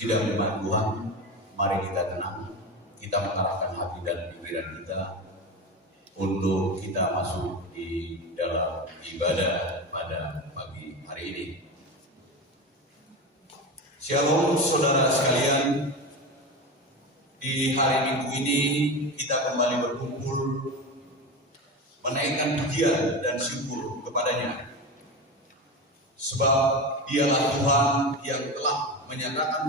Sidang jemaat Tuhan, mari kita tenang, kita mengarahkan hati dan pikiran kita untuk kita masuk di dalam ibadah pada pagi hari ini. Shalom saudara sekalian, di hari Minggu ini kita kembali berkumpul menaikkan pujian dan syukur kepadanya. Sebab dialah Tuhan yang telah menyatakan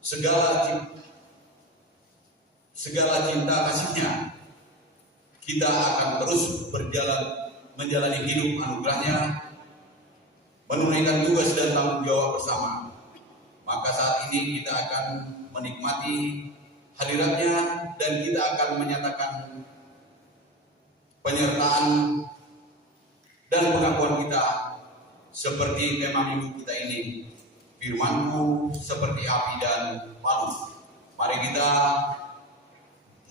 segala cinta kasih-Nya. Kita akan terus menjalani hidup anugerah-Nya, menunaikan tugas dan tanggung jawab bersama. Maka saat ini kita akan menikmati hadirat-Nya dan kita akan menyatakan penyertaan dan pengakuan kita seperti tema minggu kita ini, firman-Mu seperti api dan palu. Mari kita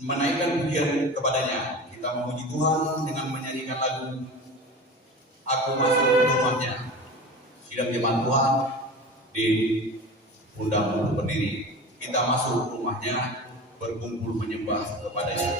menaikkan pujian kepadanya. Kita memuji Tuhan dengan menyanyikan lagu Aku Masuk Rumah-Nya. Sidang jemaat Tuhan diundang untuk berdiri. Kita masuk rumah-Nya, berkumpul menyembah kepadanya.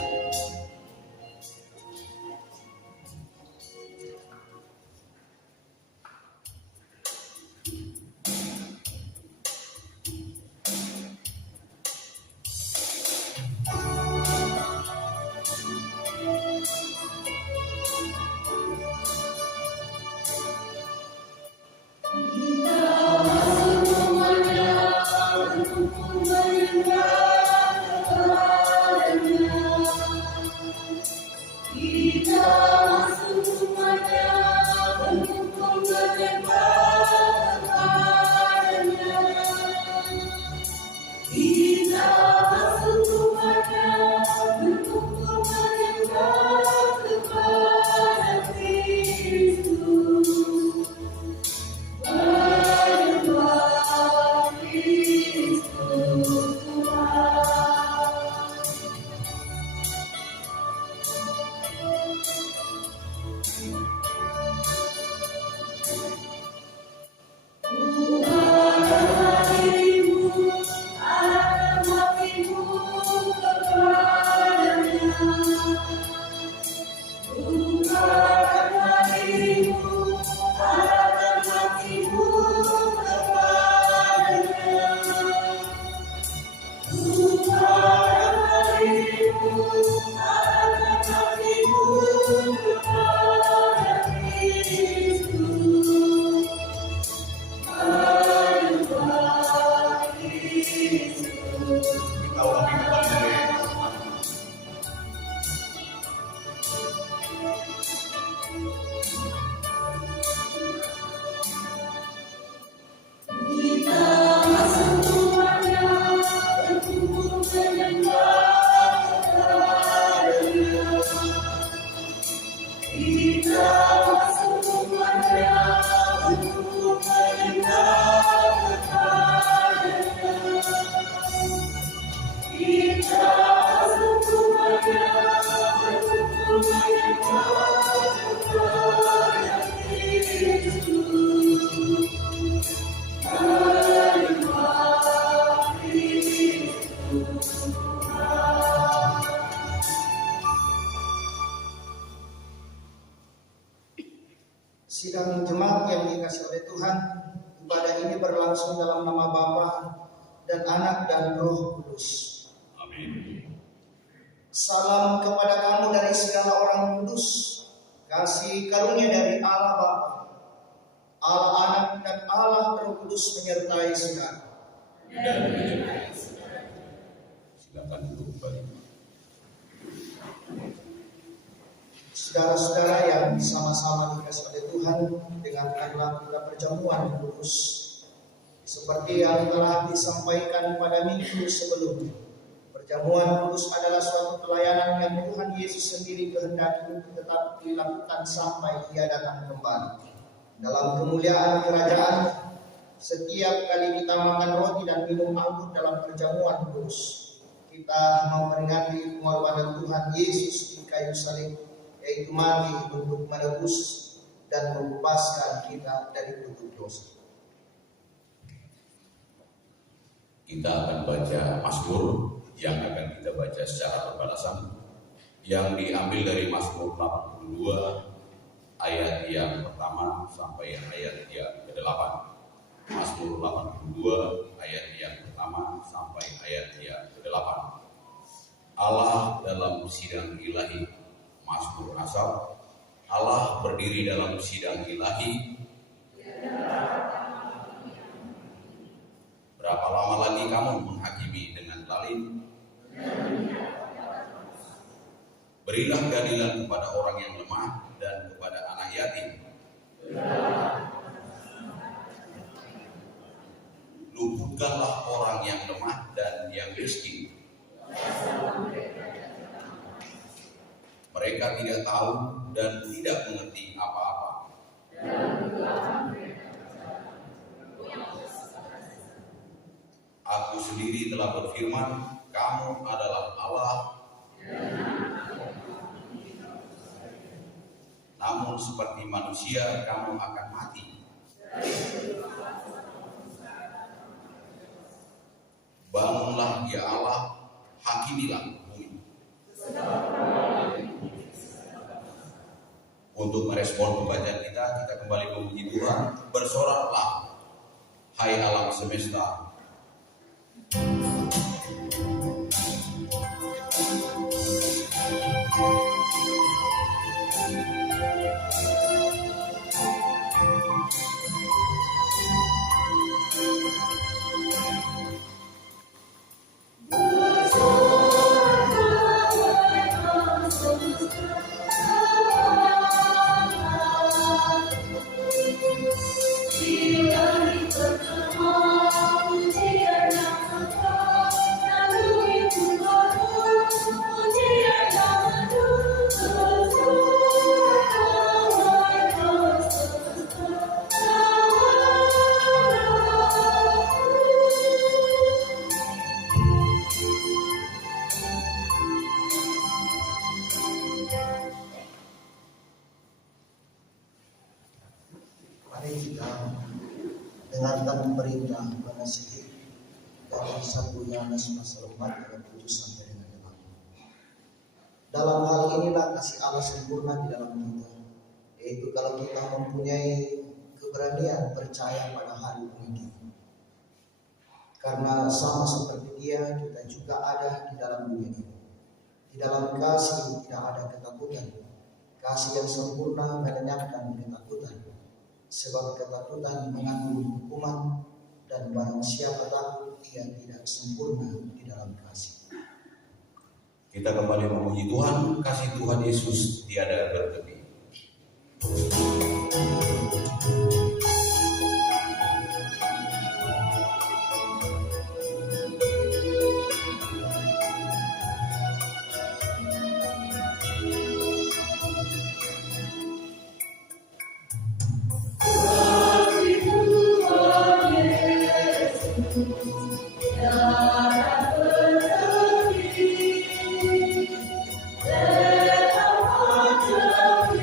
Sidang jemaat yang dikasihi oleh Tuhan, ibadah ini berlangsung dalam nama Bapa dan Anak dan Roh Kudus. Amin. Salam kepada kamu dari segala orang kudus, kasih karunia dari Allah Bapa, Allah Anak dan Allah Roh Kudus menyertai saudara. Silakan duduk kembali. Saudara-saudara yang sama-sama dikasihi oleh Tuhan, dengan anugerah kita perjamuan kudus seperti yang telah disampaikan pada minggu sebelumnya. Perjamuan kudus adalah suatu pelayanan yang Tuhan Yesus sendiri kehendaki tetap dilakukan sampai Dia datang kembali. Dalam kemuliaan kerajaan, setiap kali kita makan roti dan minum anggur dalam perjamuan kudus, kita memperingati pengorbanan Tuhan Yesus di kayu salib, yaitu mati untuk menebus dan membebaskan kita dari kutuk dosa. Kita akan baca Mazmur yang akan kita baca secara berbalasan, yang diambil dari Mazmur 82 ayat yang pertama sampai ayat yang ke-8. Mazmur 82 ayat yang pertama sampai ayat yang ke-8. Allah dalam sidang ilahi. Mazmur Asaf. Allah berdiri dalam sidang ilahi. Berapa lama lagi kamu menghakimi dengan zalim? Berilah keadilan kepada orang yang lemah dan kepada anak yatim. Luputkanlah orang yang lemah dan yang miskin. Mereka tidak tahu dan tidak mengerti apa-apa. Aku sendiri telah berfirman, kamu adalah Allah. Namun seperti manusia kamu akan mati. Bangunlah ya Allah, hakimilah bumi. Untuk merespon pembacaan kita kembali memuji Tuhan. Bersoraklah, hai alam semesta. Mari kita dengarkan perintah penasihat dari 1 Yohanes pasal 4 ayat 7 sampai dengan 8. Dalam hal inilah kasih Allah sempurna di dalam kita, yaitu kalau kita mempunyai keberanian percaya pada hari penghentian. Karena sama seperti Dia, kita juga ada di dalam dunia ini. Di dalam kasih tidak ada ketakutan. Kasih yang sempurna melenyapkan ketakutan. Sebab ketakutan mengandung hukuman, dan barang siapa takut ia tidak sempurna di dalam kasih. Kita kembali memuji Tuhan. Kasih Tuhan Yesus tiada berhenti. Let our hearts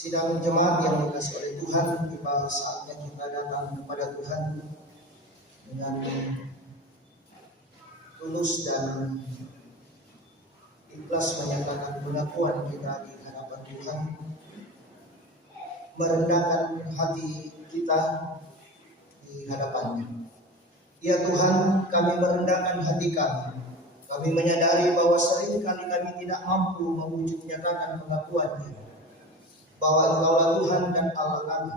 Sidang jemaat yang dikasihi oleh Tuhan, tiba saatnya kita datang kepada Tuhan dengan tulus dan ikhlas menyatakan pengakuan kita di hadapan Tuhan, merendahkan hati kita di hadapannya. Ya Tuhan, kami merendahkan hati kami. Kami menyadari bahwa seringkali kami tidak mampu mewujud nyatakan pengakuan-Nya, bahwa Engkaulah Tuhan dan Allah kami.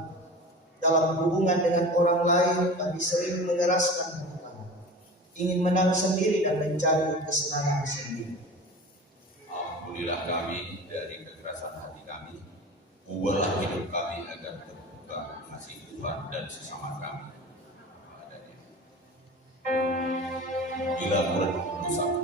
Dalam hubungan dengan orang lain, kami sering mengeraskan hati kami, ingin menang sendiri dan mencari kesenangan sendiri. Ampunilah kami dari kekerasan hati kami. Ubahlah hidup kami agar terbuka kasih Tuhan dan sesama kami. Bila merenung dosaku,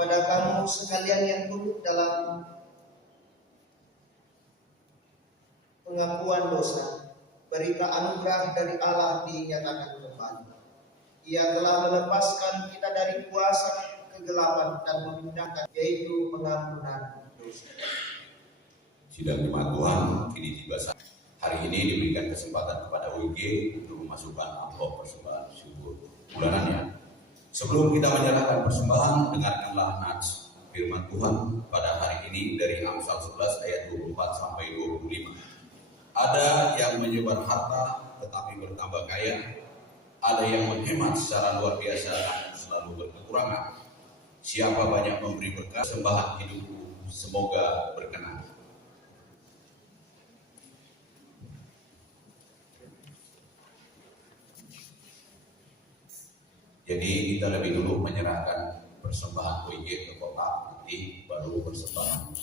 kepada kamu sekalian yang duduk dalam pengakuan dosa, berikan anugerah dari Allah dinyatakan kembali. Ia telah melepaskan kita dari kuasa kegelapan dan memindahkan, yaitu pengampunan dosa. Sidang jemaat Tuhan kini tiba saat. Hari ini diberikan kesempatan kepada WG untuk memasukkan amplop persembahan syukur bulanannya Sebelum kita menyerahkan persembahan, dengarkanlah nats firman Tuhan pada hari ini dari Amsal 11 ayat 24 sampai 25. Ada yang menyebar harta tetapi bertambah kaya, ada yang menghemat secara luar biasa namun selalu berkekurangan. Siapa banyak memberi berkat, sembahan hidupku semoga berkenan. Jadi kita lebih dulu menyerahkan persembahan WG ke kotak, nanti baru persembahan.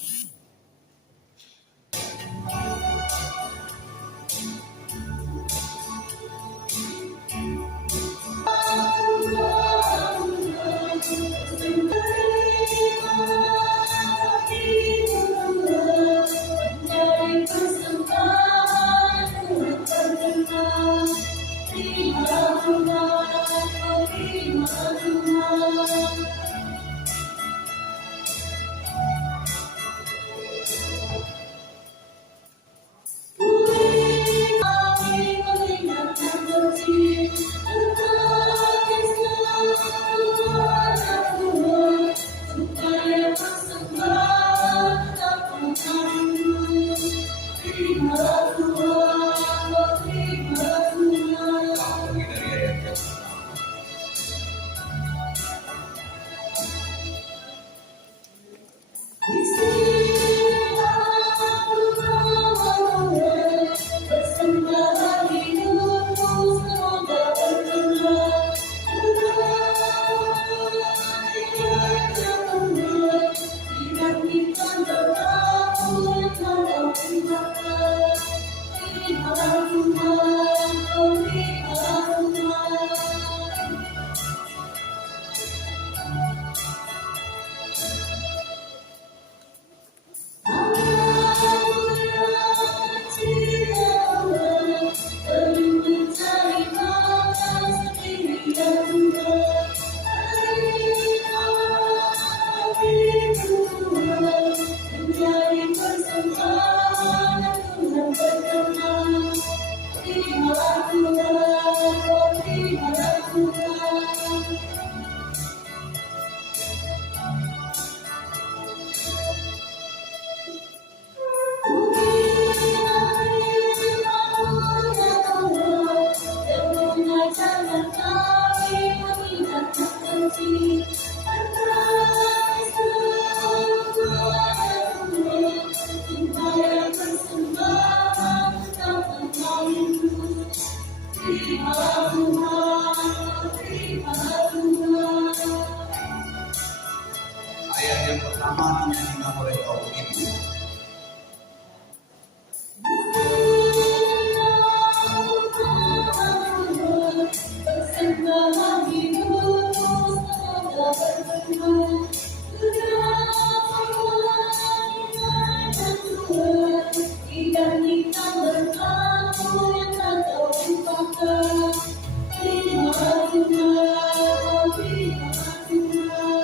Ayat yang pertama dinyanyikan oleh kaum ibu.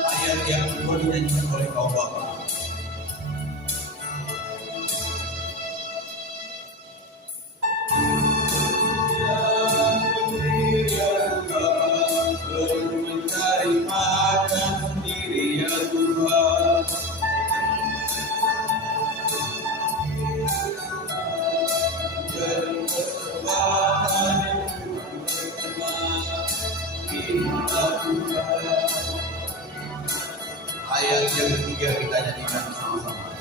Ayat yang kedua dinyanyikan oleh kaum bapak. Mencari makan sendiri ya Tuhan. Jadi persembahan ayat yang ketiga kita nyanyikan sama-sama.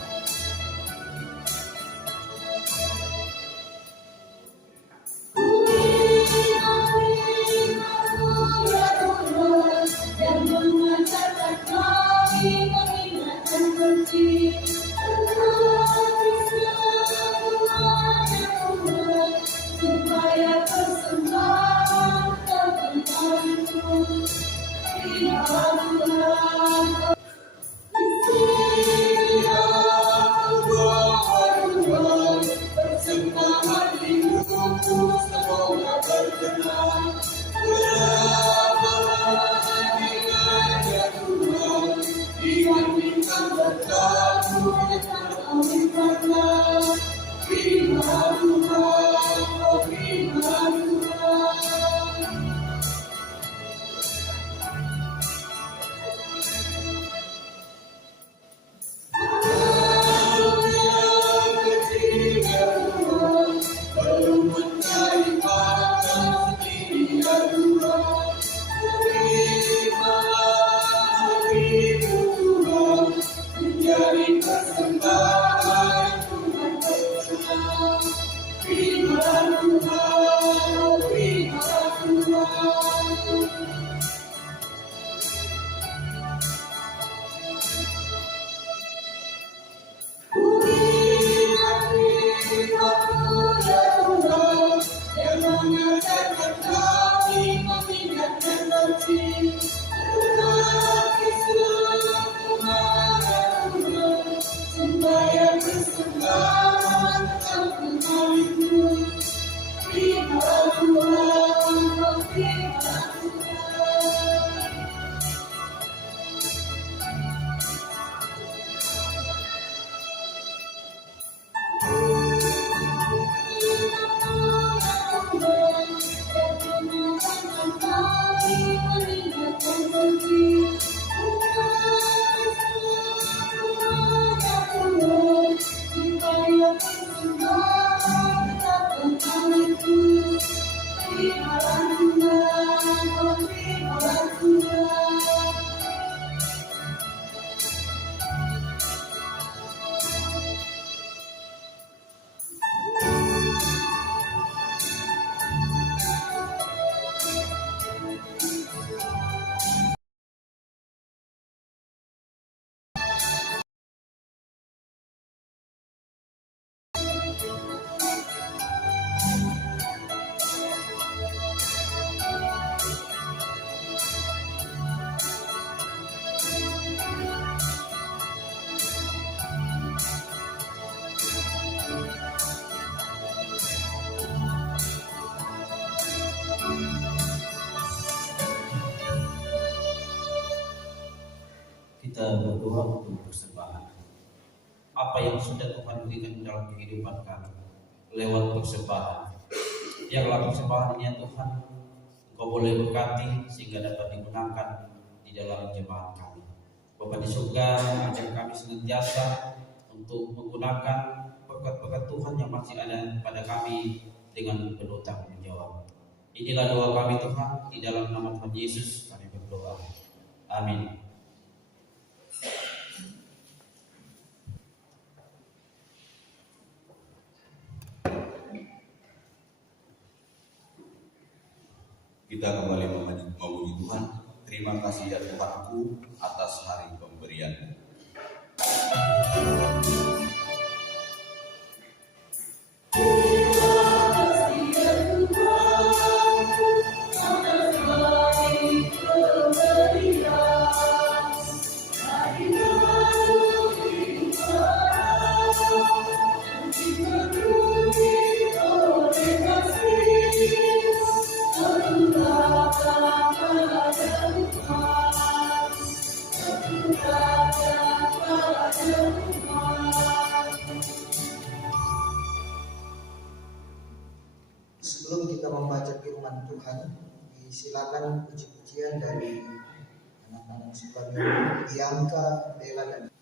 berdoa untuk persembahan. Apa yang sudah Tuhan berikan dalam kehidupan kami lewat persembahan. Biarlah persembahan ini ya Tuhan, Engkau boleh berkati sehingga dapat digunakan di dalam jemaat kami. Bapa di surga, ajar kami senantiasa untuk menggunakan berkat-berkat Tuhan yang masih ada pada kami dengan penuh tanggung jawab. Inilah doa kami Tuhan, di dalam nama Tuhan Yesus kami berdoa. Amin. Kita kembali memuji Tuhan. Terima kasih ya Tuhanku atas hari pemberian. Sebelum kita membaca firman Tuhan, silakan puji-pujian dari anak-anak sebagai Bianca, Bella, dan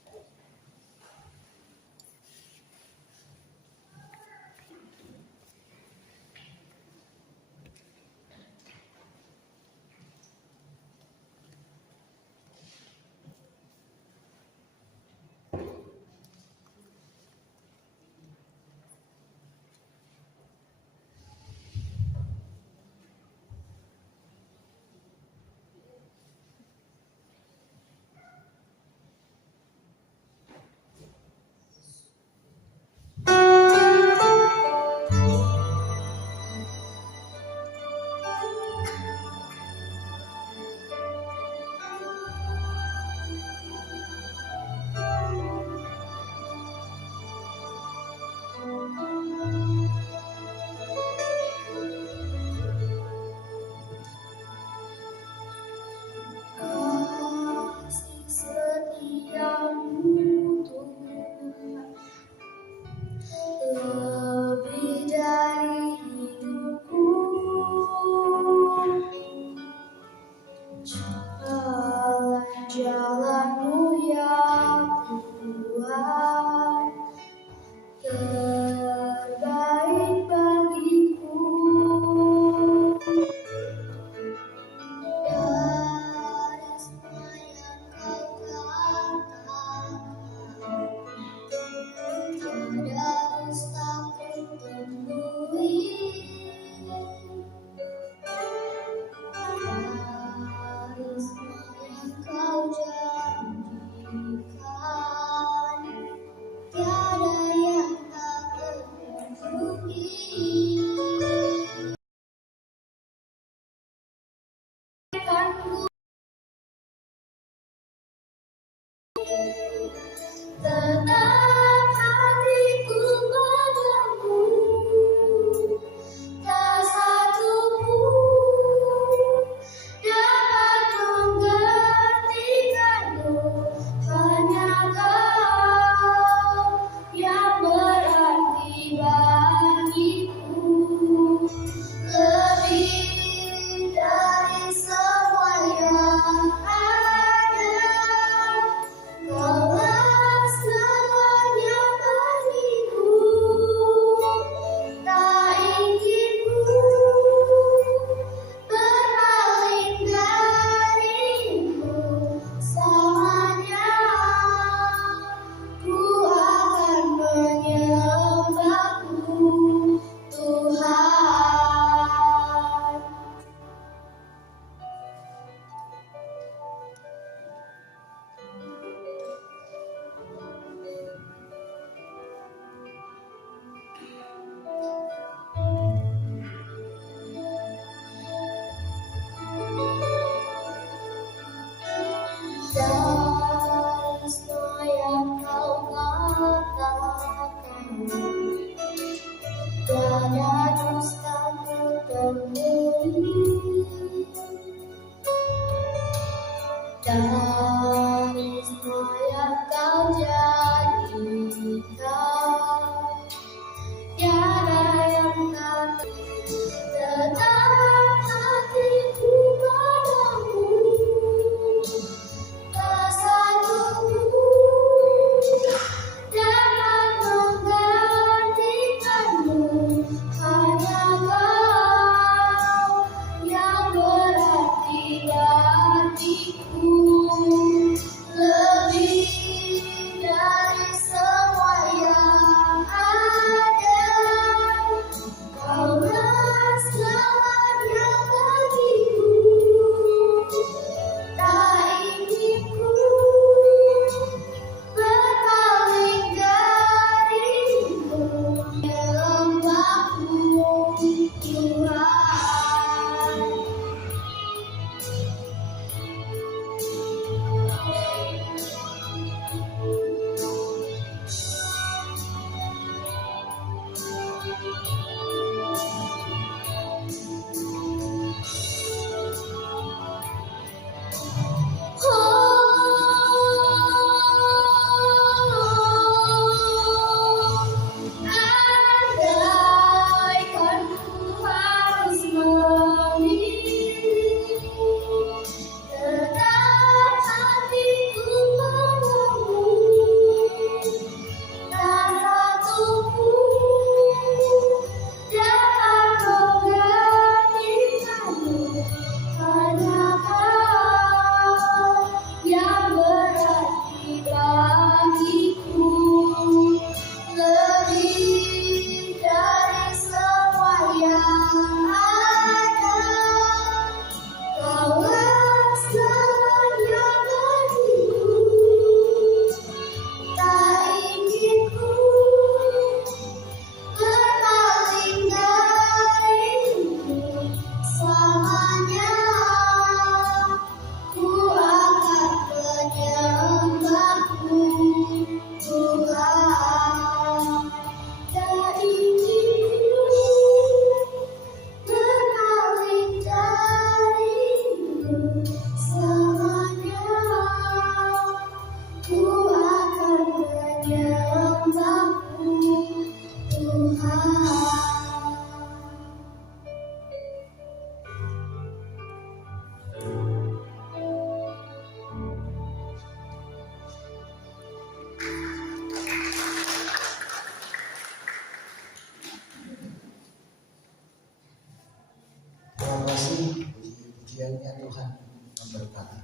Terima kasih puji-pujiannya Tuhan memberkati.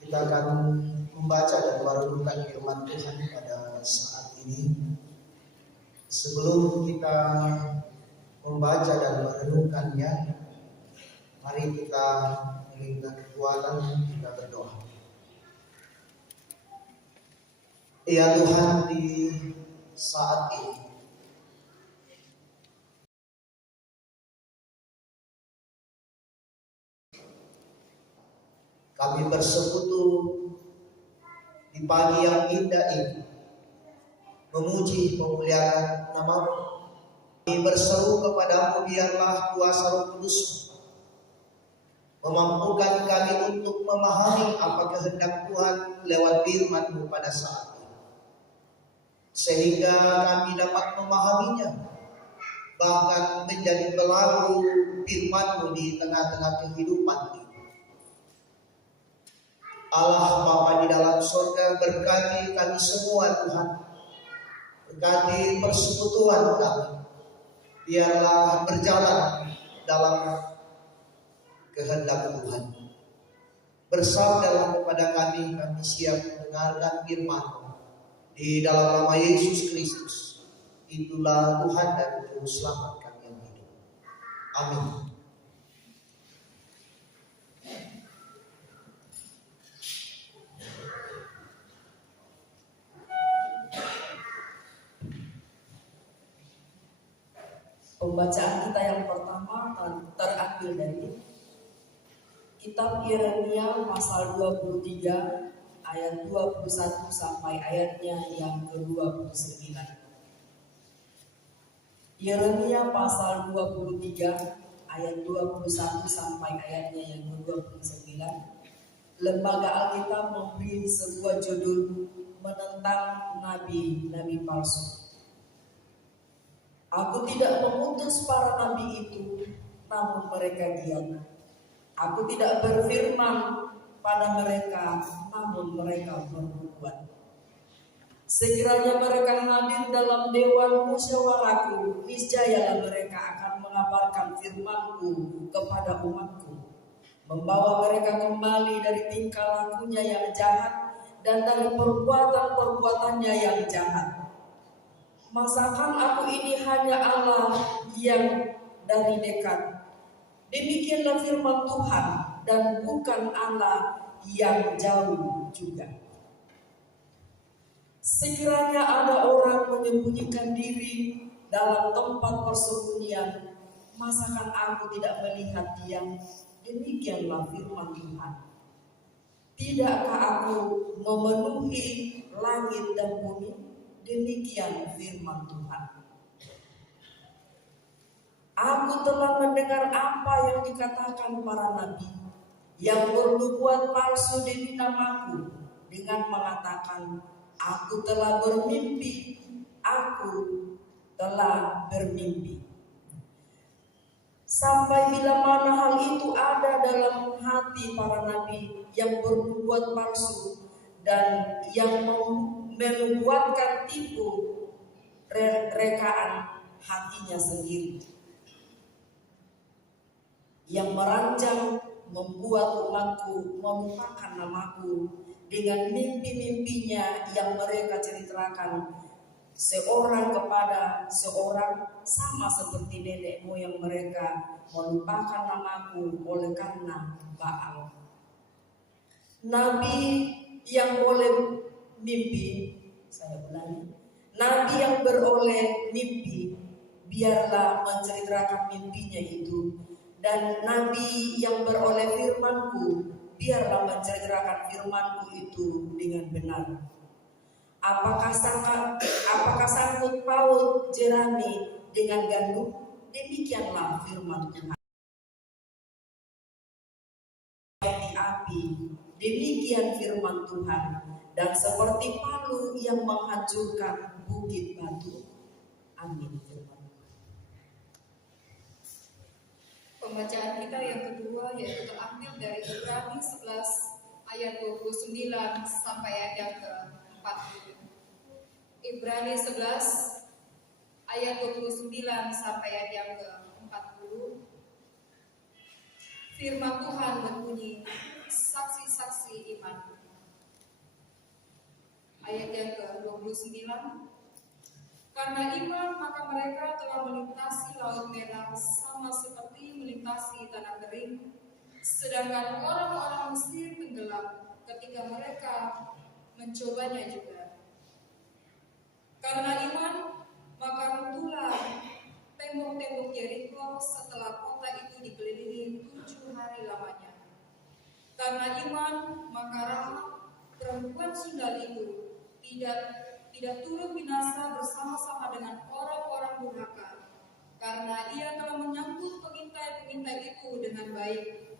Kita akan membaca dan merenungkan firman Tuhan pada saat ini. Sebelum kita membaca dan merenungkannya, mari kita meminta kekuatan, kita berdoa. Ya Tuhan, di saat ini kami bersekutu di pagi yang indah ini, memuji memuliakan nama-Mu. Kami berseru kepadamu, biarlah kuasa Roh Kudus memampukan kami untuk memahami apa kehendak Tuhan lewat firman-Mu pada saat ini, sehingga kami dapat memahaminya, bahkan menjadi pelaku firman-Mu di tengah-tengah kehidupan ini. Allah Bapa di dalam surga, berkati kami semua Tuhan, berkati persekutuan kami, biarlah berjalan dalam kehendak Tuhan. Bersabdalah kepada kami siap mendengarkan firman-Mu di dalam nama Yesus Kristus. Itulah Tuhan dan Juru Selamat kami yang hidup. Amin. Pembacaan kita yang pertama terambil dari Kitab Yeremia pasal 23 ayat 21 sampai ayatnya yang ke-29. Yeremia pasal 23 ayat 21 sampai ayatnya yang ke-29. Lembaga Alkitab memberi sebuah judul menentang nabi-nabi palsu. Aku tidak mengutus para nabi itu, namun mereka diam. Aku tidak berfirman pada mereka, namun mereka berbuat. Sekiranya mereka hadir dalam dewan musyawarahku, niscayalah mereka akan mengabarkan firman-Ku kepada umat-Ku, membawa mereka kembali dari tingkah lakunya yang jahat dan dari perbuatan-perbuatannya yang jahat. Masakan aku ini hanya Allah yang dari dekat? Demikianlah firman Tuhan, dan bukan Allah yang jauh juga. Sekiranya ada orang menyembunyikan diri dalam tempat persembunyian, masakan aku tidak melihat Dia? Demikianlah firman Tuhan. Tidakkah aku memenuhi langit dan bumi? Demikian firman Tuhan. Aku telah mendengar apa yang dikatakan para nabi yang bernubuat palsu demi namaku dengan mengatakan, aku telah bermimpi, aku telah bermimpi. Sampai bila mana hal itu ada dalam hati para nabi yang bernubuat palsu dan yang membuatkan tipu rekaan hatinya sendiri, yang merancang membuat umatku melupakan namaku dengan mimpi-mimpinya yang mereka ceritakan seorang kepada seorang, sama seperti nenek moyang mereka melupakan namaku oleh karena Baal. Nabi yang boleh mimpi, saya ulangi, nabi yang beroleh mimpi biarlah menceritakan mimpinya itu, dan nabi yang beroleh firmanku biarlah menceritakan firmanku itu dengan benar. Apakah sangkut paut jerami dengan gandum? Demikianlah firman Tuhan. Seperti api, demikian firman Tuhan, dan seperti palu yang menghancurkan bukit batu. Amin. Pembacaan kita yang kedua yaitu terambil dari Ibrani 11 ayat 29 sampai ayat yang ke-40. Ibrani 11 ayat 29 sampai ayat yang ke-40. Firman Tuhan berbunyi, saksi-saksi iman. Ayat yang ke-29. Karena iman maka mereka telah melintasi laut merah sama seperti melintasi tanah kering, sedangkan orang-orang Mesir tenggelam ketika mereka mencobanya juga. Karena iman maka runtuhlah tembok-tembok Yeriko setelah kota itu dikelilingi 7 hari lamanya. Karena iman maka Rahab perempuan sundal itu tidak turut binasa bersama-sama dengan orang-orang durhaka, karena ia telah menyambut pengintai-pengintai itu dengan baik.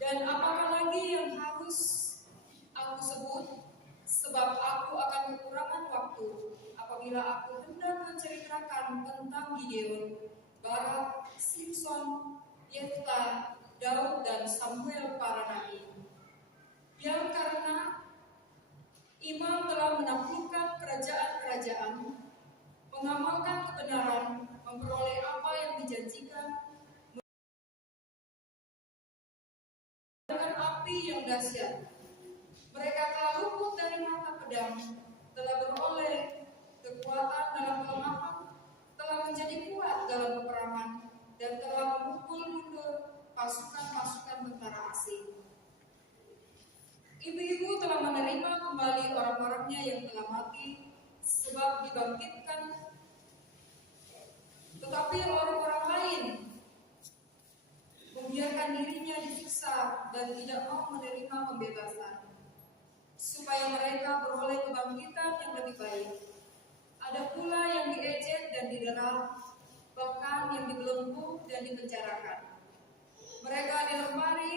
Dan apakah lagi yang harus aku sebut? Sebab aku akan kekurangan waktu apabila aku hendak menceritakan tentang Gideon, Barak, Simson, Yefta, Daud, dan Samuel para nabi, yang karena iman telah menaklukkan kerajaan-kerajaan, mengamalkan kebenaran, memperoleh apa yang dijanjikan, dengan api yang dahsyat. Mereka telah luput dari mata pedang, telah beroleh kekuatan dalam kelemahan, telah menjadi kuat dalam peperangan, dan telah memukul mundur pasukan-pasukan tentara asing. Ibu-ibu telah menerima kembali orang-orangnya yang telah mati, sebab dibangkitkan. Tetapi orang-orang lain membiarkan dirinya disiksa dan tidak mau menerima pembebasan, supaya mereka beroleh kebangkitan yang lebih baik. Ada pula yang diejek dan didera, bahkan yang dibelenggu dan dipenjarakan. Mereka dilempari,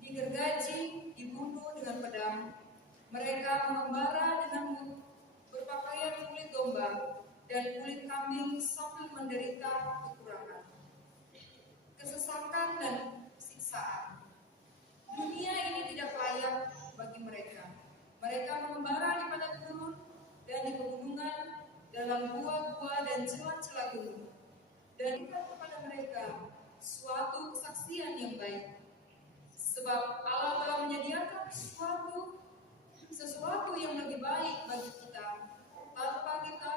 digergaji, dibunuh dengan pedang. Mereka mengembara dengan berpakaian kulit domba dan kulit kambing sambil menderita kekurangan, kesesakan dan siksaan. Dunia ini tidak layak bagi mereka. Mereka mengembara di padang gurun dan di pegunungan, dalam gua-gua dan celah-celah gunung. Dan kepada mereka suatu kesaksian yang baik. Sebab Allah telah menyediakan sesuatu yang lebih baik bagi kita. Tanpa kita,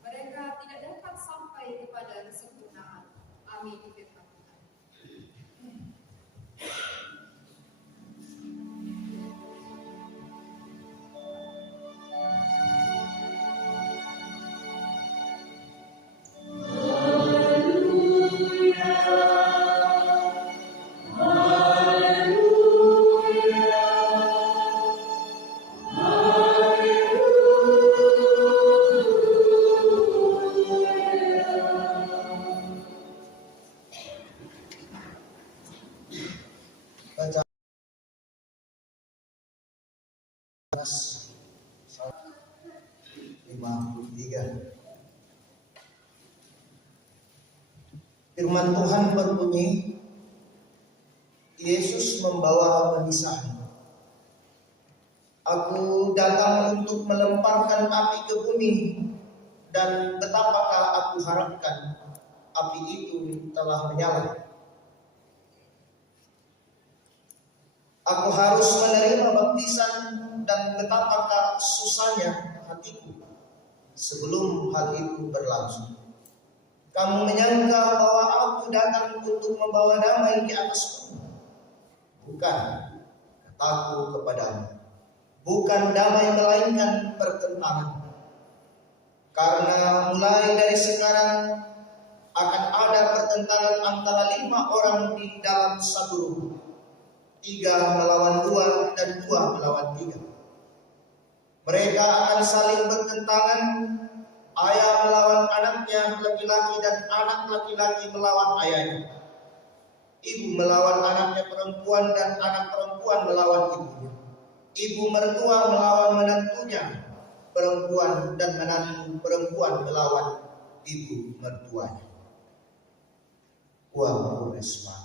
mereka tidak dapat sampai kepada kesempurnaan. Amin. Lukas 53. Firman Tuhan berbunyi, Yesus membawa pemisah. Aku datang untuk melemparkan api ke bumi, dan betapakah aku harapkan api itu telah menyala. Aku harus menerima baptisan, dan betapakah susahnya hatiku sebelum hal itu berlangsung. Kamu menyangka bahwa aku datang untuk membawa damai di atas bumi? Bukan, kataku kepadamu, bukan damai melainkan pertentangan. Karena mulai dari sekarang akan ada pertentangan antara 5 orang di dalam satu rumah. 3 melawan 2 dan 2 melawan 3. Mereka akan saling bertentangan, ayah melawan anaknya laki-laki dan anak laki-laki melawan ayahnya. Ibu melawan anaknya perempuan dan anak perempuan melawan ibunya. Ibu mertua melawan menantunya perempuan dan menantu perempuan melawan ibu mertuanya. Uang Resma.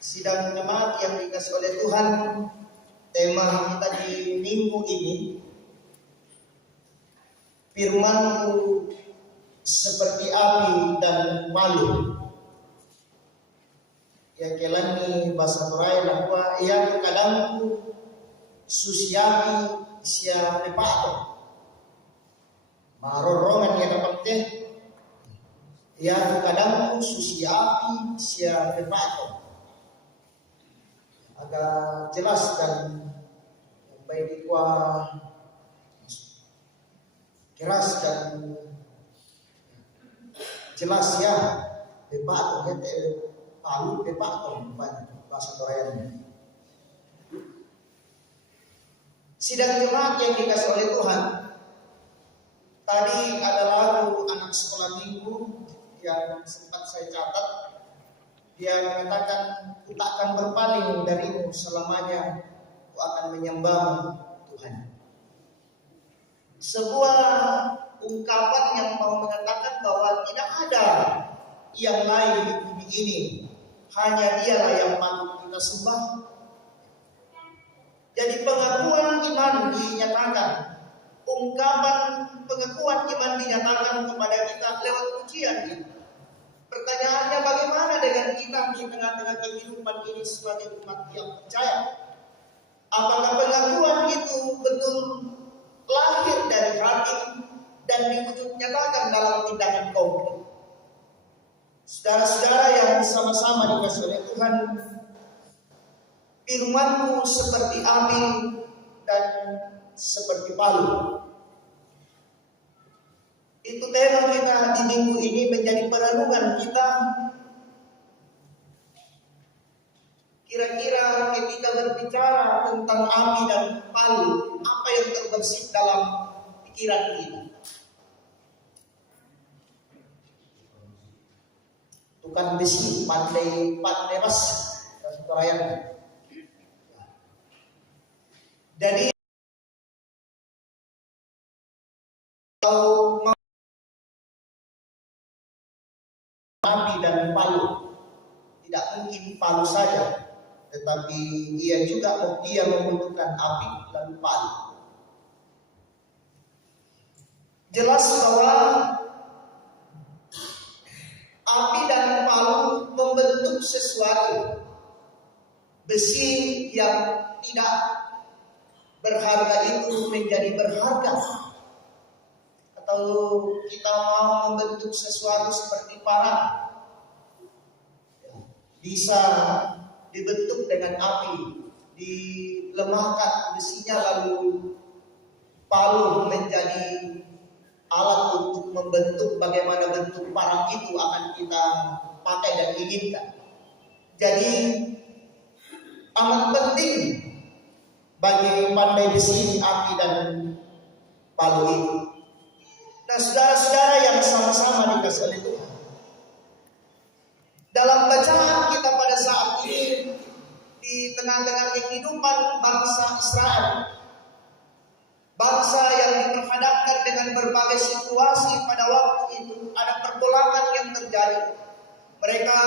Sidang jemaat yang dikasihi oleh Tuhan, tema kita di minggu ini, firman-Ku seperti api dan palu. Ya kelani bahasa Toraya bahwa ia kadangku susiapi sia pepato. Marorongan yang dapat teh. Ia kadangku susiapi sia pepato. Agak jelas dan baik kuah keras dan jelas ya, pepato palu pepato bahasa Toraya. Sidang jemaat yang dikasihi oleh Tuhan, tadi ada lagu anak sekolah minggu yang sempat saya catat. Dia mengatakan, ku takkan berpaling darimu selamanya, ku akan menyembah Tuhan. Sebuah ungkapan yang mau mengatakan bahwa tidak ada yang lain di bumi ini, hanya Dialah yang patut kita sembah. Jadi pengakuan iman dinyatakan, ungkapan pengakuan iman dinyatakan kepada kita lewat pujian ini. Pertanyaannya, bagaimana dengan kita di tengah-tengah kehidupan ini sebagai umat yang percaya? Apakah pengakuan itu betul lahir dari hati dan diwujud nyatakan dalam tindakan konkret? Saudara-saudara yang sama-sama dikasihi oleh Tuhan, firman-Ku seperti api dan seperti palu. Itu tema kita di minggu ini, menjadi perenungan kita. Kira-kira ketika berbicara tentang api dan palu, apa yang terbersit dalam pikiran kita? Tukang besi, pandai mas, Toraya. Jadi kalau api dan palu, tidak mungkin palu saja, tetapi ia membutuhkan api dan palu. Jelas bahwa api dan palu membentuk sesuatu. Besi yang tidak berharga itu menjadi berharga. Atau kita mau membentuk sesuatu seperti parang, bisa dibentuk dengan api, dilemahkan besinya lalu palu menjadi alat untuk membentuk bagaimana bentuk parang itu akan kita pakai dan inginkan. Jadi amat penting bagi pandai besi, api dan palu itu. Nah, saudara-saudara yang sama-sama dikasih oleh Tuhan, dalam bacaan kita pada saat ini di tengah-tengah kehidupan bangsa Israel, bangsa yang diperhadapkan dengan berbagai situasi pada waktu itu, ada pergolakan yang terjadi. Mereka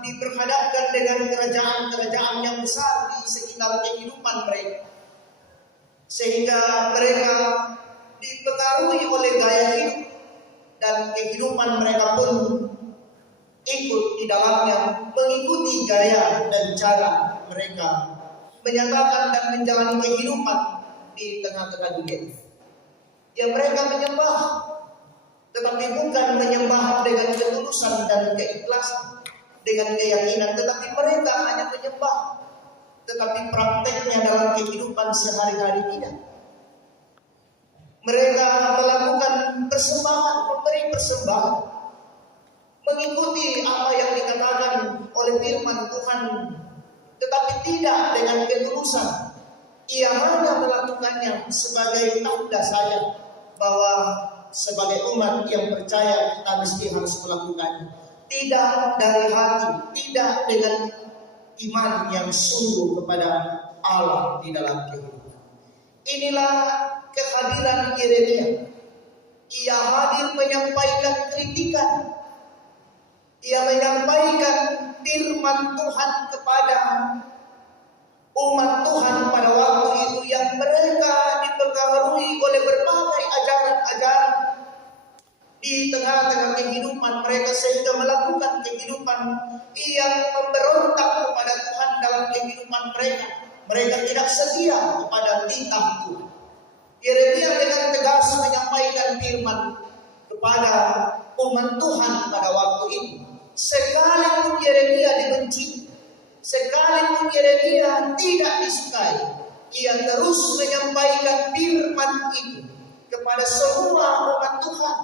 diperhadapkan dengan kerajaan-kerajaan yang besar di sekitar kehidupan mereka, sehingga mereka dipengaruhi oleh gaya hidup dan kehidupan mereka pun ikut di dalamnya, mengikuti gaya dan cara mereka menyatakan dan menjalani kehidupan di tengah-tengah dunia. Ya, mereka menyembah, tetapi bukan menyembah dengan ketulusan dan keikhlasan, dengan keyakinan, tetapi mereka hanya menyembah, tetapi prakteknya dalam kehidupan sehari-hari tidak. Mereka melakukan persembahan, memberi persembahan, mengikuti apa yang dikatakan oleh firman Tuhan, tetapi tidak dengan ketulusan. Ia hanya melakukannya sebagai tanda saja bahwa sebagai umat yang percaya kita mesti harus melakukannya. Tidak dari hati, tidak dengan iman yang sungguh kepada Allah di dalam kehidupan. Inilah kehadiran Yeremia. Ia hadir menyampaikan kritikan. Ia menyampaikan firman Tuhan kepada umat Tuhan pada waktu itu yang mereka dipengaruhi oleh berbagai ajaran-ajaran di tengah-tengah kehidupan mereka, sehingga melakukan kehidupan yang memberontak kepada Tuhan dalam kehidupan mereka. Mereka tidak setia kepada titah Tuhan. Yeremia dengan tegas menyampaikan firman kepada umat Tuhan pada waktu itu. Sekalipun Yeremia dibenci, sekalipun Yeremia tidak disukai, ia terus menyampaikan firman itu kepada semua umat Tuhan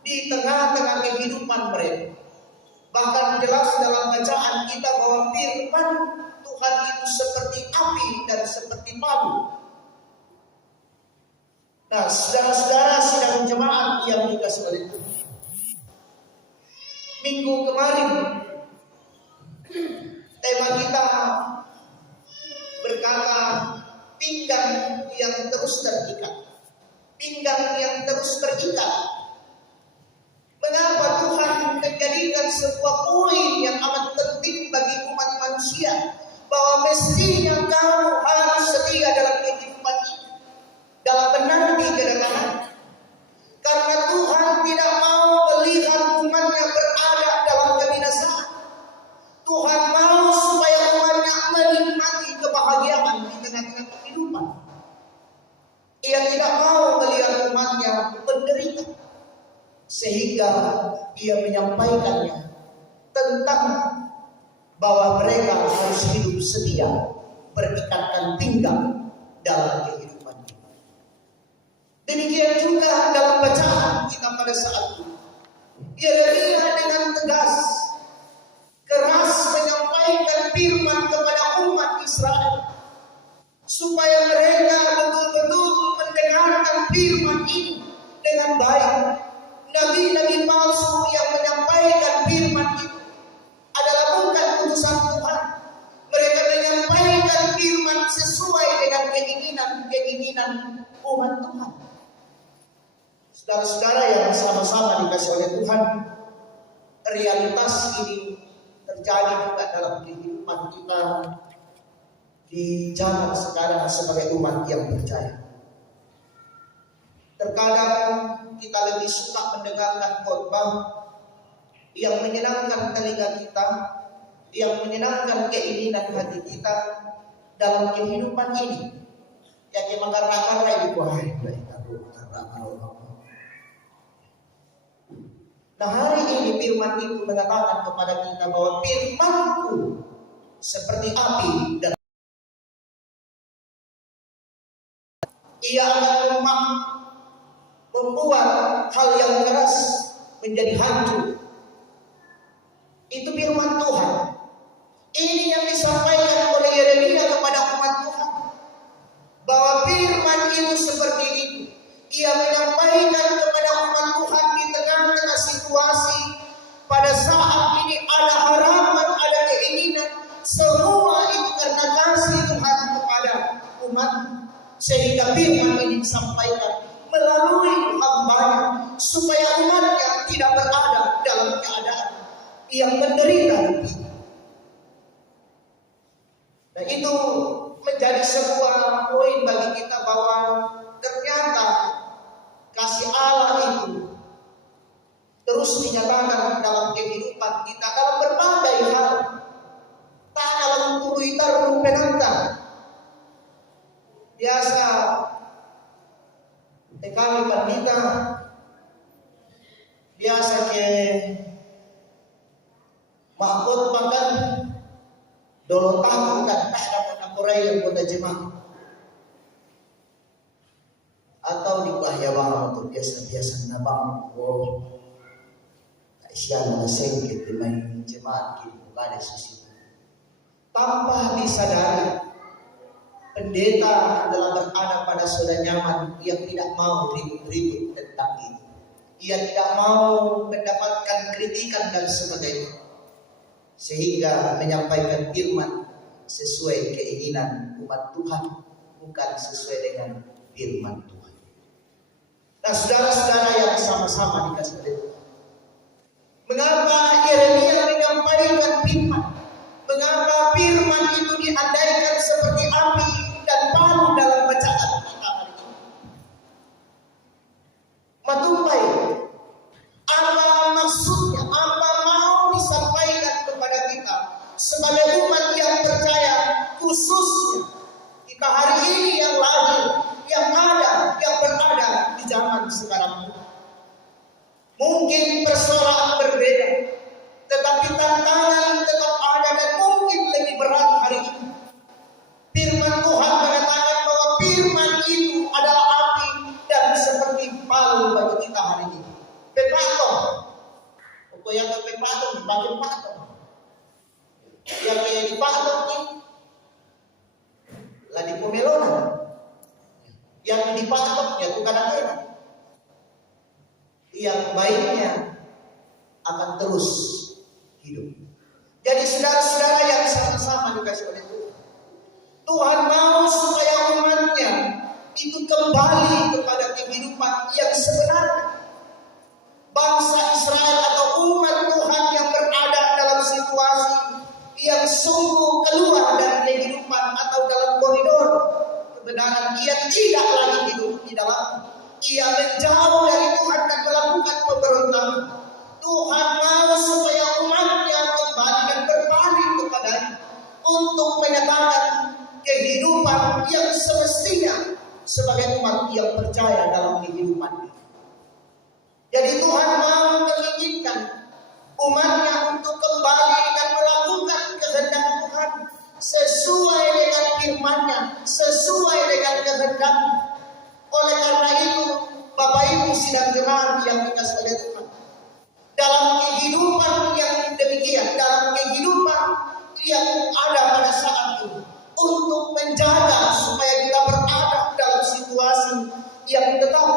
di tengah-tengah kehidupan mereka. Bahkan jelas dalam bacaan kita bahwa firman Tuhan itu seperti api dan seperti palu. Nah, saudara-saudara sidang jemaat yang dikasihi oleh Tuhan, minggu kemarin tema kita berkata pinggang yang terus terikat. Pinggang yang terus terikat. Mengapa Tuhan menjadikan sebuah poin yang amat penting bagi umat manusia, bahwa mestinya kamu harus setia dalam kehidupan ini, dalam menanti kedatangan. Karena Tuhan tidak mau melihat umatnya berada dalam kebinasaan. Tuhan mau supaya umatnya menikmati kebahagiaan di tengah-tengah kehidupan. Ia tidak mau melihat umatnya menderita. Sehingga ia menyampaikannya tentang bahwa mereka harus hidup setia, berikatkan pinggang dalam kehidupan ini. Demikian juga dalam bacaan kita pada saat itu, Yeremia dengan tegas, keras menyampaikan firman kepada umat Israel, supaya mereka betul-betul mendengarkan firman ini dengan baik. Nabi-nabi palsu yang menyampaikan firman itu adalah bukan utusan Tuhan. Mereka menyampaikan firman sesuai dengan keinginan umat Tuhan. Saudara-saudara yang sama-sama dikasih oleh Tuhan, realitas ini terjadi juga dalam kehidupan kita di zaman sekarang sebagai umat yang percaya. Terkadang kita lebih suka mendengarkan khotbah yang menyenangkan telinga kita, yang menyenangkan keinginan hati kita dalam kehidupan ini. Yang mengkarang-karang itu, Nah, hari ini firman itu mengatakan kepada kita bahwa firman-Ku seperti api dan ia akan membuat hal yang keras menjadi hancur. Itu firman Tuhan. Ini yang disampaikan oleh Yeremia kepada umat Tuhan, bahwa firman itu seperti itu. Ia menyampaikan kepada umat Tuhan di tengah-tengah situasi pada saat ini ada harapan, ada keinginan. Semua itu karena kasih Tuhan kepada umat, sehingga firman ini disampaikan melalui hambanya, supaya umatnya tidak berada dalam keadaan yang menderita. Nah, itu menjadi sebuah poin bagi kita bahwa ternyata kasih Allah itu terus dinyatakan dalam kehidupan kita dalam berbagai hal. Tak dalam turuitar rupenanta. Biasa kami pandita biasa ke makot makan dolo tahu kan tak dapat nakorai yang kota jemaah atau di Wahyawang untuk biasa-biasa nabang Aisyah na sengket di main jemaat kini pada sisi tanpa disadari pendeta adalah berada pada zona nyaman yang tidak mau ribut-ribut tentang ini. Ia tidak mau mendapatkan kritikan dan sebagainya, sehingga menyampaikan firman sesuai keinginan umat Tuhan, bukan sesuai dengan firman Tuhan. Nah, saudara-saudara yang sama-sama dikasih oleh Tuhan, mengapa Yeremia menyampaikan firman? Mengapa firman itu diandaikan seperti api dan palu dalam bacaan kita hari ini? Matumpai, apa maksudnya? Apa mau disampaikan kepada kita sebagai umat yang percaya, khususnya kita hari ini yang lahir, yang ada, yang berada di zaman sekarang ini? Mungkin persoalan berbeda, tetapi tantangan tetap ada dan mungkin lebih berat hari ini. Firman Tuhan mengatakan bahwa firman itu adalah api dan seperti palu bagi kita hari ini. Pepatong, pokoknya yang pepatong dipakai patong. Yang dipatong ini lah di pomelona. Yang dipatong ya bukan enak. Yang baiknya akan terus hidup. Jadi saudara-saudara yang sama-sama dikasih oleh Tuhan, Tuhan mau supaya umatnya itu kembali kepada kehidupan yang sebenarnya. Bangsa Israel atau umat Tuhan yang berada dalam situasi yang sungguh keluar dari kehidupan atau dalam koridor kebenaran, ia tidak lagi hidup di dalam. Ia menjauh dari Tuhan dan melakukan pemberontakan. Tuhan mau supaya umatnya kembali dan berbalik kepadanya untuk menyatakan kehidupan yang semestinya sebagai umat yang percaya dalam kehidupan ini. Jadi Tuhan mau menginginkan umatnya untuk kembali dan melakukan kehendak Tuhan sesuai dengan firman-Nya, sesuai dengan kehendak-Nya. Oleh karena itu, Bapak Ibu sidang jemaat yang dikasihi oleh Tuhan, dalam kehidupan yang demikian, dalam kehidupan yang ada pada saat ini, untuk menjaga supaya kita berada dalam situasi yang tetap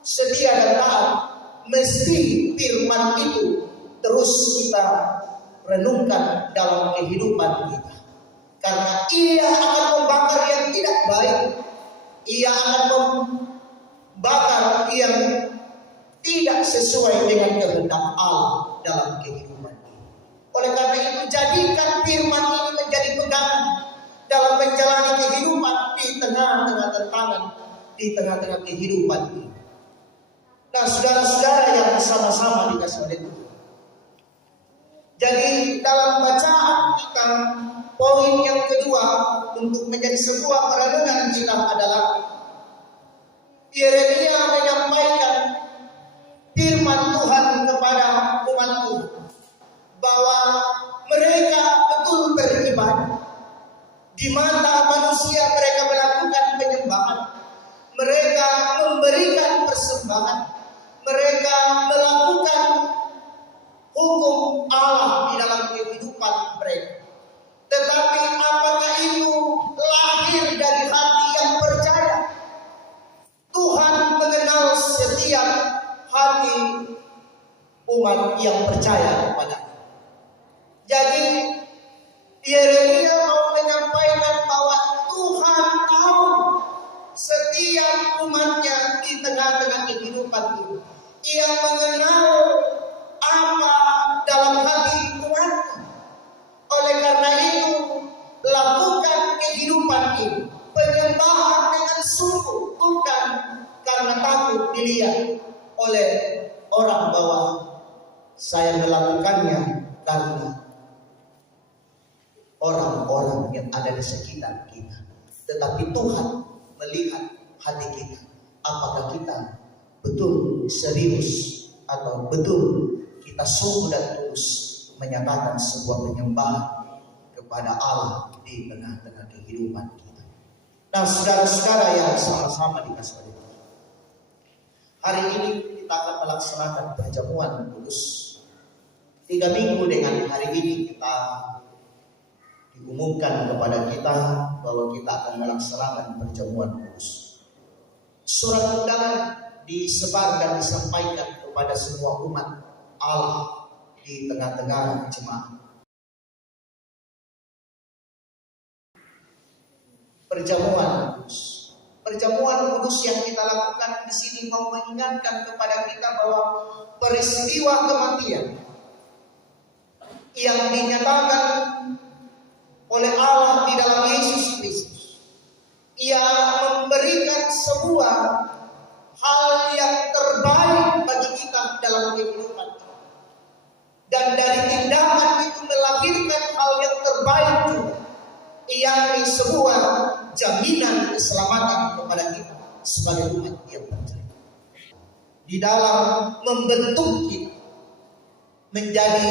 setia dan taat, mesti firman itu terus kita renungkan dalam kehidupan kita. Karena ia akan membakar yang tidak baik, ia akan membakar yang tidak sesuai dengan kehendak Allah dalam kehidupan ini. Oleh karena itu, jadikan firman ini menjadi pegangan dalam menjalani kehidupan di tengah-tengah tantangan, di tengah-tengah kehidupan ini. Nah, saudara-saudara yang sama-sama dikasih oleh Tuhan, jadi dalam bacaan kita, poin yang kedua untuk menjadi sebuah perenungan kita adalah Yeremia menyampaikan firman Tuhan kepada Di mata manusia mereka melakukan penyembahan, mereka memberikan persembahan, mereka melakukan hukum Allah di dalam kehidupan mereka. Tetapi apakah itu lahir dari hati yang percaya? Tuhan mengenal setiap hati umat yang percaya kepadanya. Jadi Yeremia mau menyampaikan bahwa Tuhan tahu setiap umatnya di tengah-tengah kehidupan ini. Ia mengenal apa dalam hati umatnya. Oleh karena itu, lakukan kehidupan ini, penyembahan dengan sungguh, bukan karena takut dilihat oleh orang bahwa saya melakukannya karena orang-orang yang ada di sekitar kita. Tetapi Tuhan melihat hati kita. Apakah kita betul serius atau betul kita sungguh dan tulus menyatakan sebuah penyembahan kepada Allah di tengah-tengah kehidupan kita. Nah, saudara-saudara yang sama-sama dikasih oleh Tuhan, hari ini kita akan melaksanakan perjamuan kudus. 3 minggu dengan hari ini kita diumumkan kepada kita bahwa kita akan melaksanakan perjamuan kudus. Surat undangan disebar dan disampaikan kepada semua umat Allah di tengah-tengah jemaat. Perjamuan kudus. Perjamuan kudus yang kita lakukan di sini mau mengingatkan kepada kita bahwa peristiwa kematian yang dinyatakan oleh Allah di dalam Yesus Kristus, Ia memberikan sebuah hal yang terbaik bagi kita dalam kehidupan. Dan dari tindakan itu melahirkan hal yang terbaik juga, yakni sebuah jaminan keselamatan kepada kita sebagai umat yang percaya. Di dalam membentuk kita menjadi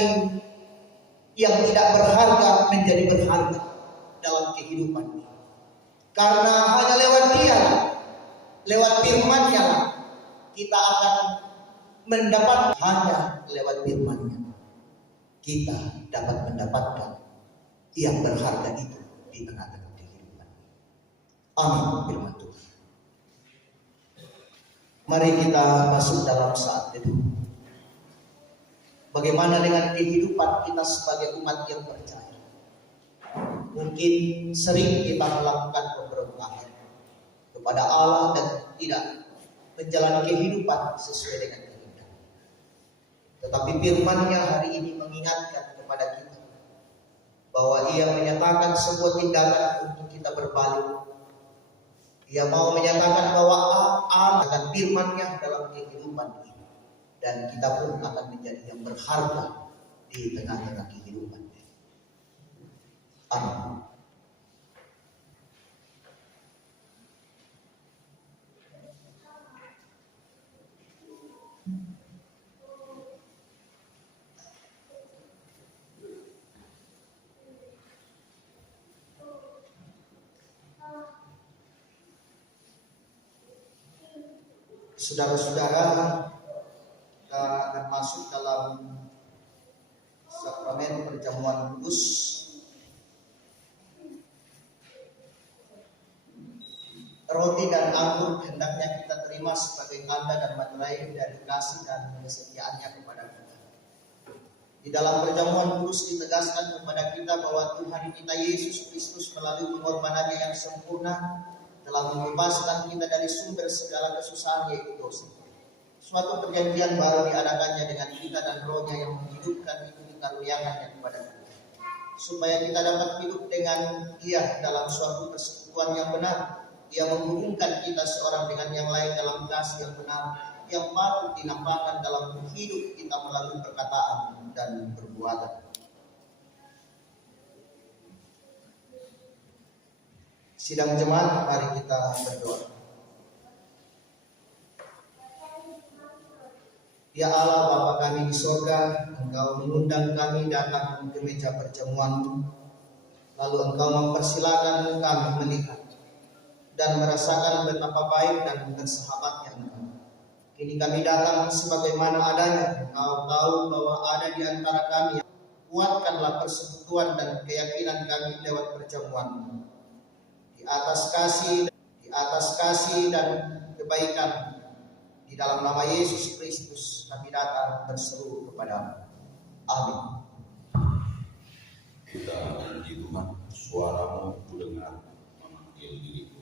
yang tidak berharga menjadi berharga dalam kehidupan ini. Karena hanya lewat Dia, lewat firman-Nya lah kita akan mendapat, hanya lewat firman-Nya kita dapat mendapatkan yang berharga itu di tengah-tengah kehidupan. Amin. Firman Tuhan. Mari kita masuk dalam saat teduh. Bagaimana dengan kehidupan kita sebagai umat yang percaya? Mungkin sering kita melakukan pemberontakan kepada Allah dan tidak menjalani kehidupan sesuai dengan kehendak. Tetapi firman-Nya hari ini mengingatkan kepada kita bahwa Ia menyatakan sebuah tindakan untuk kita berbalik. Ia mau menyatakan bahwa Allah akan firman-Nya dalam kehidupan ini. Dan kita pun akan menjadi yang berharga di tengah-tengah kehidupan. Amin. Saudara-saudara, kita akan masuk dalam sakramen perjamuan kudus. Roti dan anggur hendaknya kita terima sebagai tanda dan materai dari kasih dan kesetiaannya kepada kita. Di dalam perjamuan kudus ditegaskan kepada kita bahwa Tuhan kita Yesus Kristus melalui pengorbanannya yang sempurna telah membebaskan kita dari sumber segala kesusahan, yaitu dosa. Suatu perjanjian baru diadakannya dengan kita dan Roh-Nya yang menghidupkan itu dikaruniakannya kepada kita, supaya kita dapat hidup dengan Dia dalam suatu persekutuan yang benar. Ia menghubungkan kita seorang dengan yang lain dalam kasih yang benar, yang patut dinampakkan dalam hidup kita melalui perkataan dan perbuatan. Sidang jemaat, mari kita berdoa. Ya Allah, Bapa kami di surga, Engkau mengundang kami datang ke meja perjamuan-Mu. lalu Engkau mempersilakan kami melihat dan merasakan betapa baik dan bersahabatnya Engkau. Kini kami datang sebagaimana adanya. Engkau tahu bahwa ada di antara kami. Kuatkanlah persekutuan dan keyakinan kami lewat perjamuan. Di atas kasih dan kebaikan, di dalam nama Yesus Kristus kami datang berseru kepadamu. Amin. Kita memuji Tuhan, suaramu kudengar memanggil diriku.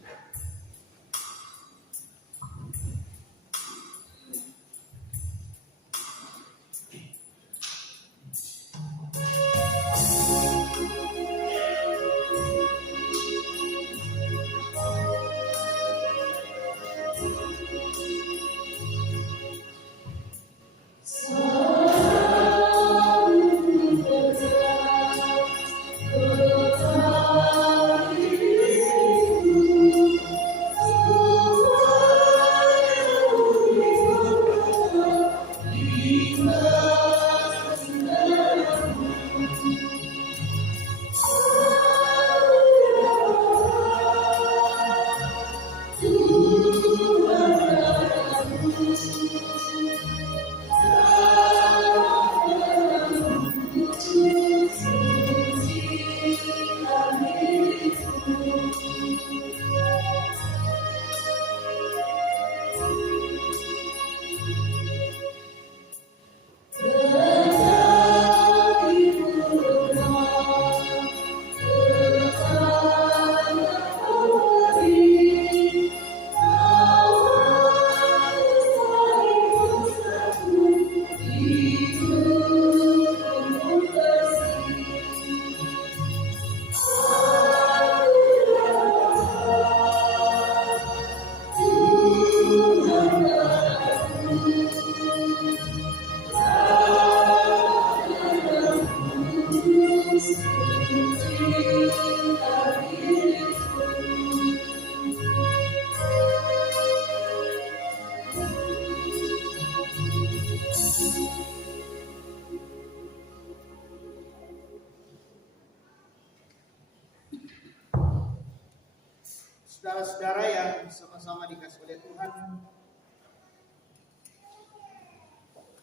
Saudara-saudara yang sama-sama dikasih oleh Tuhan,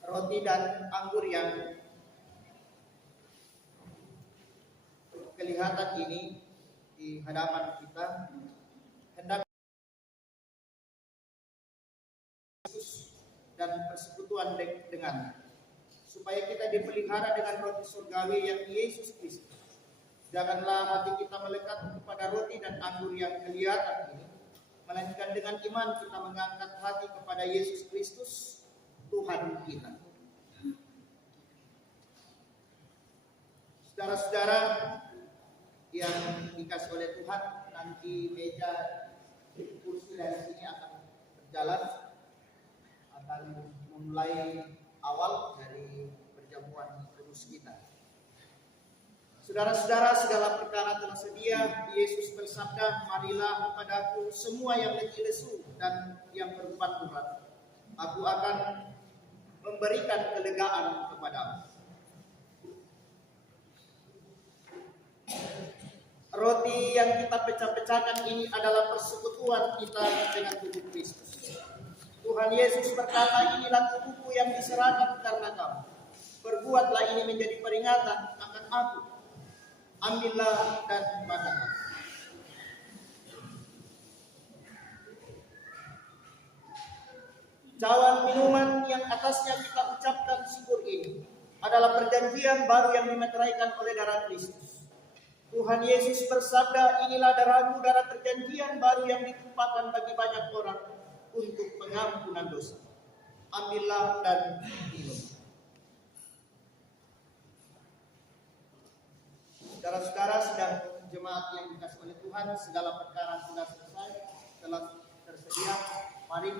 roti dan anggur yang kelihatan ini di hadapan kita hendak Yesus dan persekutuan dengan, supaya kita dipelihara dengan roti surgawi yang Yesus Kristus. Janganlah hati kita melekat kepada roti dan anggur yang kelihatan ini, melainkan dengan iman kita mengangkat hati kepada Yesus Kristus, Tuhan kita. Saudara-saudara yang dikasih oleh Tuhan, nanti meja kursi dari sini akan berjalan, akan memulai awal dari perjamuan kudus kita. Saudara-saudara, segala perkara telah sedia. Yesus bersabda, marilah kepadaku semua yang letih lesu dan yang berbeban-beban. Aku akan memberikan kelegaan kepadamu. Roti yang kita pecah-pecahkan ini adalah persekutuan kita dengan tubuh Kristus. Tuhan Yesus berkata, inilah tubuhku yang diserahkan karena kamu. Perbuatlah ini menjadi peringatan akan aku. Ambillah dan makanlah. Cawan minuman yang atasnya kita ucapkan syukur ini adalah perjanjian baru yang dimeteraikan oleh darah Kristus. Tuhan Yesus bersabda, inilah darahku, darah perjanjian baru yang ditumpahkan bagi banyak orang untuk pengampunan dosa. Ambillah dan minum. Saudara-saudara, sedang jemaat yang dikasih oleh Tuhan, segala perkara sudah selesai, telah tersedia. Mari